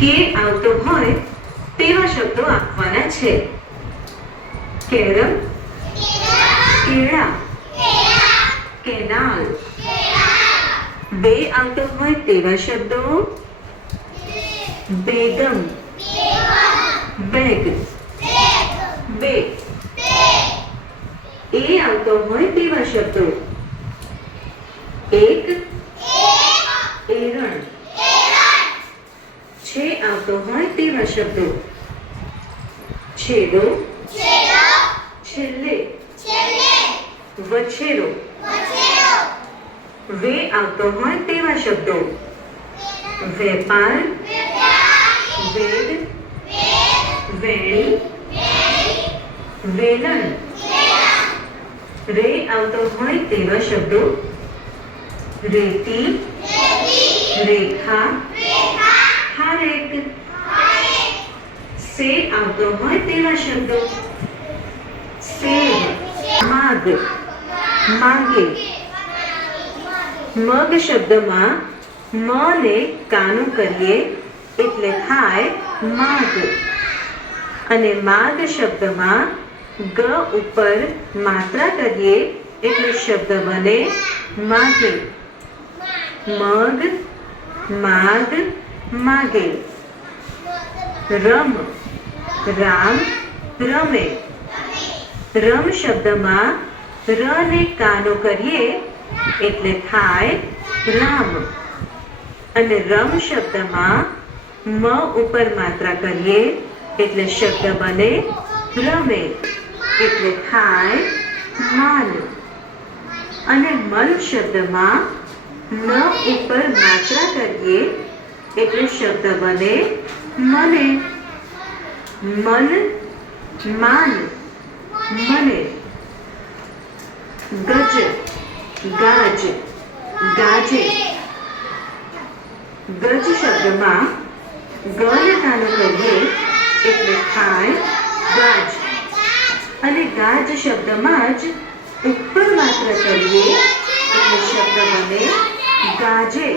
કે આવતો હોય તેવા શબ્દો આપવાના છે. કેરમ, કેળા, કેનાલ. બે આવતો હોય તેવા શબ્દો બેગમ, બેગ, બે. એ આવતો હોય તેવા શબ્દો એક, એરણ. છે આવતો હોય તેવા શબ્દો છેડો, છેલ્લે, વછેરો. વે આવતો હોય તેવા શબ્દો વેપાર, વેદ, વેણી, વેલણ. રે આવતો હોય તેવા શબ્દો રેતી, રેખા, હારેક. સે આવતો હોય તેવા શબ્દો સેવ, માગ, માગે. મગ શબ્દમાં મ ને કાનું કરીએ એટલે થાય માગ, અને માગ શબ્દમાં ગ ઉપર માત્રા કરીએ એટલે શબ્દ બને માગે. મગ, માગ, માગે. રમ, રામ, રમે. રમ શબ્દમાં ર ને કાનો કરીએ એટલે થાય રામ, અને રમ શબ્દમાં મ ઉપર માત્રા કરીએ એટલે શબ્દ બને રમે, એટલે થાય માન. અને મન શબ્દમાં ન ઉપર માત્રા કરીએ એટલે શબ્દ બને મને. મન, માન, મને. ગજ, ગાજ, ગાજે. ગજ શબ્દમાં ગ ને કાનો કરીએ એટલે થાય ગાજ, અને ગાજ શબ્દમાં જ ઉપર માત્ર કરીએ એટલે શબ્દ બને ગાજે.